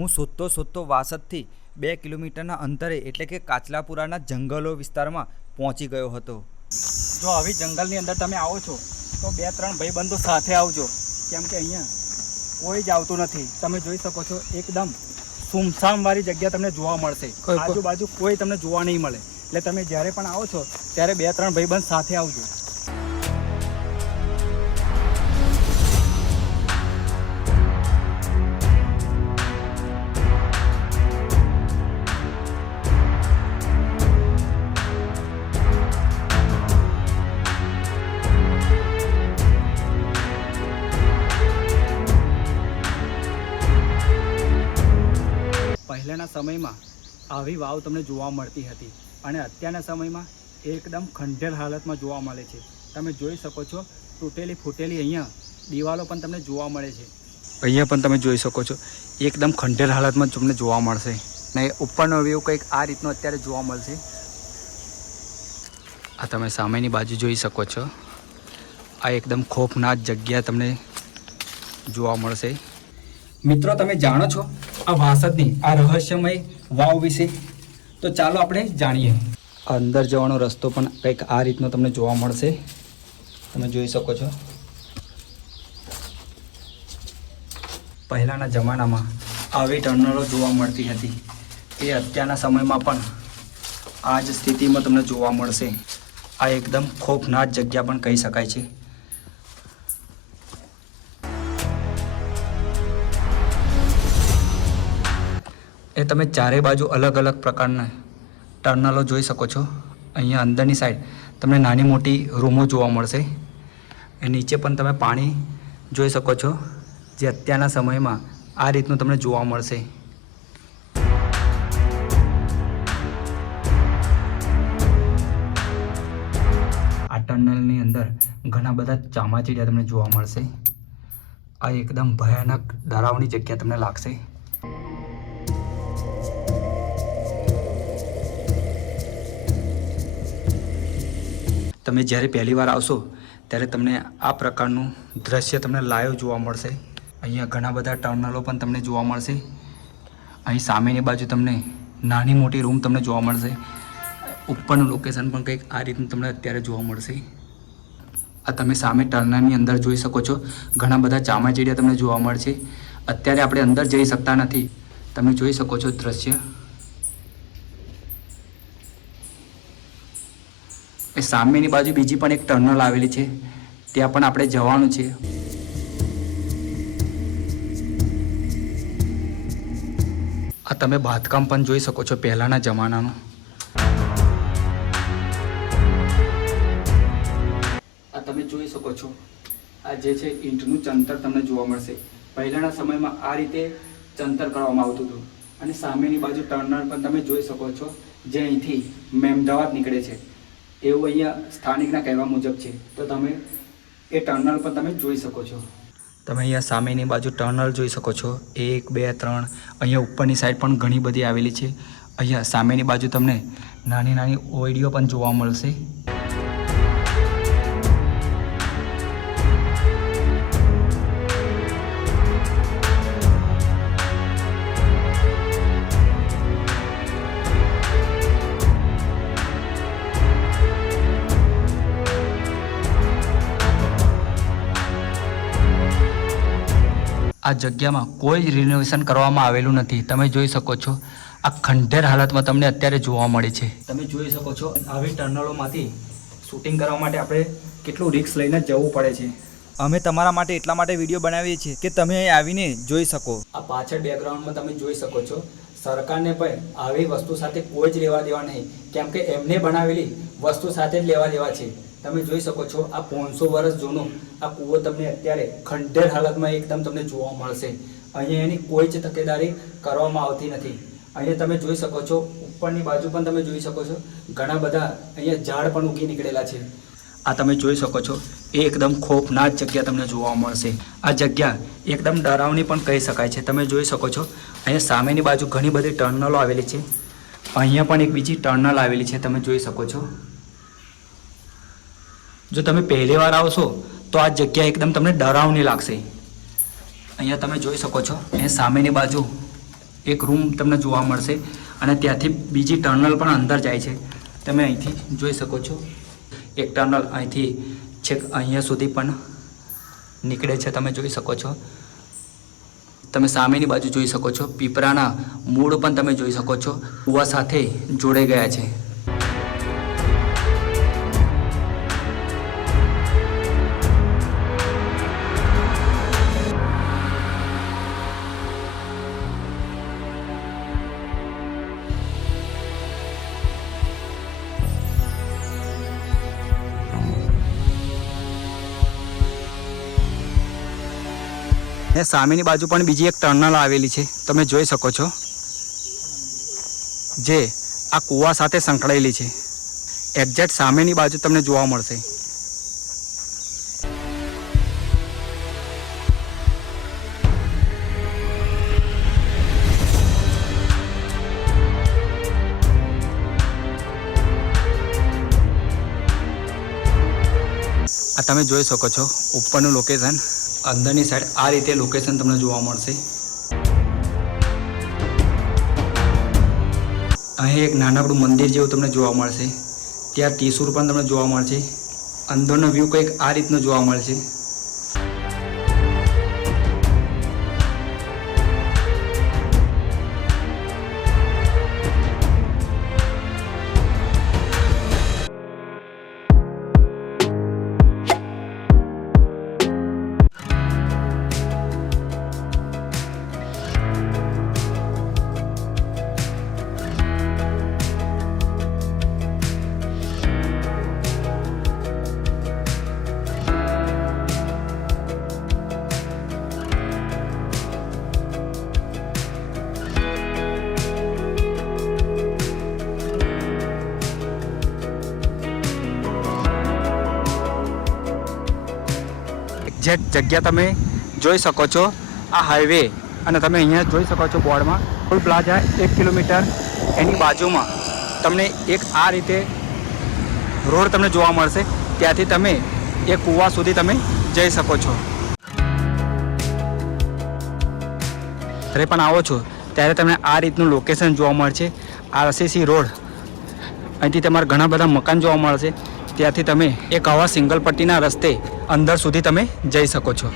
હું શોધતો વાસદથી 2 કિલોમીટરના અંતરે એટલે કે કાચલાપુરાના જંગલો વિસ્તારમાં પહોંચી ગયો હતો। જો આવી જંગલની અંદર તમે આવો છો તો 2-3 ભાઈબંધો સાથે આવજો, કેમ કે અહીંયા કોઈ જ આવતું નથી। તમે જોઈ શકો છો એકદમ સુમસામવાળી જગ્યા તમને જોવા મળશે, આજુબાજુ કોઈ તમને જોવા નહીં મળે। એટલે તમે જ્યારે પણ આવો છો ત્યારે 2-3 ભાઈબંધ સાથે આવજો। પહેલાંના સમયમાં આવી વાવ તમને જોવા મળતી હતી અને અત્યારના સમયમાં એકદમ ખંડેર હાલતમાં જોવા મળે છે। તમે જોઈ શકો છો તૂટેલી ફૂટેલી અહીંયા દિવાલો પણ તમને જોવા મળે છે। અહીંયા પણ તમે જોઈ શકો છો એકદમ ખંડેર હાલતમાં તમને જોવા મળશે ને ઉપરનો વ્યૂ કંઈક આ રીતનો અત્યારે જોવા મળશે। આ તમે સામેની બાજુ જોઈ શકો છો, આ એકદમ ખોફનાક જગ્યા તમને જોવા મળશે। મિત્રો તમે જાણો છો આ વાસદની આ રહસ્યમય વાવ વિશે? તો ચાલો આપણે જાણીએ। અંદર જવાનો રસ્તો પણ કંઈક આ રીતનો તમને જોવા મળશે, તમે જોઈ શકો છો। પહેલાંના જમાનામાં આવી ટનલો જોવા મળતી હતી, એ અત્યારના સમયમાં પણ આ જ સ્થિતિમાં તમને જોવા મળશે। આ એકદમ ખોફનાક જગ્યા પણ કહી શકાય છે। એ તમે ચારે બાજુ અલગ અલગ પ્રકારના ટર્નલો જોઈ શકો છો। અહીંયા અંદરની સાઈડ તમને નાની મોટી રૂમો જોવા મળશે, એ નીચે પણ તમે પાણી જોઈ શકો છો, જે અત્યારના સમયમાં આ રીતનું તમને જોવા મળશે। આ ટનલની અંદર ઘણા બધા ચામાચીડિયા તમને જોવા મળશે। આ એકદમ ભયાનક ડરાવની જગ્યા તમને લાગશે। તમે જ્યારે પહેલી વાર આવશો ત્યારે તમને આ પ્રકારનું દૃશ્ય તમને લાઈવ જોવા મળશે। અહીંયા ઘણા બધા ટર્નલો પણ તમને જોવા મળશે। અહીં સામેની બાજુ તમને નાની મોટી રૂમ તમને જોવા મળશે। ઉપરનું લોકેશન પણ કંઈક આ રીતનું તમને અત્યારે જોવા મળશે। આ તમે સામે ટર્નલની અંદર જોઈ શકો છો ઘણા બધા ચામાચીડિયા તમને જોવા મળશે। અત્યારે આપણે અંદર જઈ શકતા નથી, તમે જોઈ શકો છો દૃશ્ય। એ સામેની બાજુ બીજી પણ એક ટર્નલ આવેલી છે, ત્યાં પણ આપણે જવાનું છે। આ તમે બાંધકામ પણ જોઈ શકો છો પહેલાંના જમાનાનું। આ તમે જોઈ શકો છો આ જે છે ઈંટનું ચણતર તમને જોવા મળશે। પહેલાંના સમયમાં આ રીતે ચણતર કરવામાં આવતું હતું। અને સામેની બાજુ ટર્નલ પણ તમે જોઈ શકો છો, જે અહીંથી મહેમદાવાદ નીકળે છે એવું અહીંયા સ્થાનિકના કહેવા મુજબ છે। તો તમે એ ટર્નલ પણ તમે જોઈ શકો છો। તમે અહીંયા સામેની બાજુ ટર્નલ જોઈ શકો છો, 1, 2, 3। અહીંયા ઉપરની સાઈડ પણ ઘણી બધી આવેલી છે। અહીંયા સામેની બાજુ તમને નાની નાની ઓયડીઓ પણ જોવા મળશે। આ જગ્યામાં કોઈ જ રિનોવેશન કરવામાં આવેલું નથી, તમે જોઈ શકો છો। આ ખંડેર હાલતમાં તમને અત્યારે જોવા મળે છે। તમે જોઈ શકો છો આવી ટર્નલોમાંથી શૂટિંગ કરવા માટે આપણે કેટલું રિસ્ક લઈને જવું પડે છે। અમે તમારા માટે એટલા માટે વિડીયો બનાવીએ છીએ કે તમે અહીં આવીને જોઈ શકો। આ પાછળ બેકગ્રાઉન્ડમાં તમે જોઈ શકો છો સરકારને પણ આવી વસ્તુ સાથે કોઈ જ લેવા દેવા નહીં, કેમ કે એમને બનાવેલી વસ્તુ સાથે જ લેવા દેવા છે। તમે જોઈ શકો છો આ 500 વર્ષ જૂનો આ કૂવો તમને અત્યારે ખંડેર હાલતમાં એકદમ તમને જોવા મળશે। અહીંયા એની કોઈ જ તકેદારી કરવામાં આવતી નથી। અહીંયા તમે જોઈ શકો છો ઉપરની બાજુ પણ તમે જોઈ શકો છો ઘણા બધા અહીંયા ઝાડ પણ ઉગી નીકળેલા છે। આ તમે જોઈ શકો છો એ એકદમ ખોફનાક જગ્યા તમને જોવા મળશે। આ જગ્યા એકદમ ડરાવની પણ કહી શકાય છે। તમે જોઈ શકો છો અહીંયા સામેની બાજુ ઘણી બધી ટર્નલો આવેલી છે, અહીંયા પણ એક બીજી ટર્નલ આવેલી છે, તમે જોઈ શકો છો। જો તમે પહેલી વાર આવશો તો આ જગ્યા એકદમ તમને ડરાવની લાગશે। અહીંયા તમે જોઈ શકો છો, એ સામેની બાજુ એક રૂમ તમને જોવા મળશે અને ત્યાંથી બીજી ટનલ પણ અંદર જાય છે. તમે અહીંથી જોઈ શકો છો એક ટનલ અહીંથી છેક અહીંયા સુધી પણ નીકળે છે. તમે જોઈ શકો છો. તમે સામેની બાજુ જોઈ શકો છો પીપળાના મૂળ પણ તમે જોઈ શકો છો કૂવા સાથે જોડાઈ ગયા છે. ને સામેની બાજુ પણ બીજી એક ટનલ આવેલી છે. તમે જોઈ શકો છો જે આ કૂવા સાથે સંકળાયેલી છે. એક્ઝેક્ટ સામેની બાજુ તમને જોવા મળશે. આ તમે જોઈ શકો છો ઉપરનું લોકેશન. અંદરની સાઈડ આ રીતે લોકેશન તમને જોવા મળશે. અહીં એક નાનકડું મંદિર જેવું તમને જોવા મળશે. ત્યાં ત્રિશૂળ પણ તમને જોવા મળશે. અંદરનો વ્યૂ કંઈક આ રીતનો જોવા મળશે. એક્ઝેક્ટ જગ્યા તમે જોઈ શકો છો. આ હાઈવે અને તમે અહીંયા જોઈ શકો છો બોર્ડમાં ટોલ પ્લાઝા 1 કિલોમીટર એની બાજુમાં તમને એક આ રીતે રોડ તમને જોવા મળશે. ત્યાંથી તમે એ કૂવા સુધી તમે જઈ શકો છો. જ્યારે પણ આવો છો ત્યારે તમને આ રીતનું લોકેશન જોવા મળશે. આરસીસી રોડ અહીંથી તમારે ઘણા બધા મકાન જોવા મળશે. ત્યાંથી તમે એક આવા સિંગલ પટ્ટીના રસ્તે અંદર સુધી તમે જઈ શકો છો.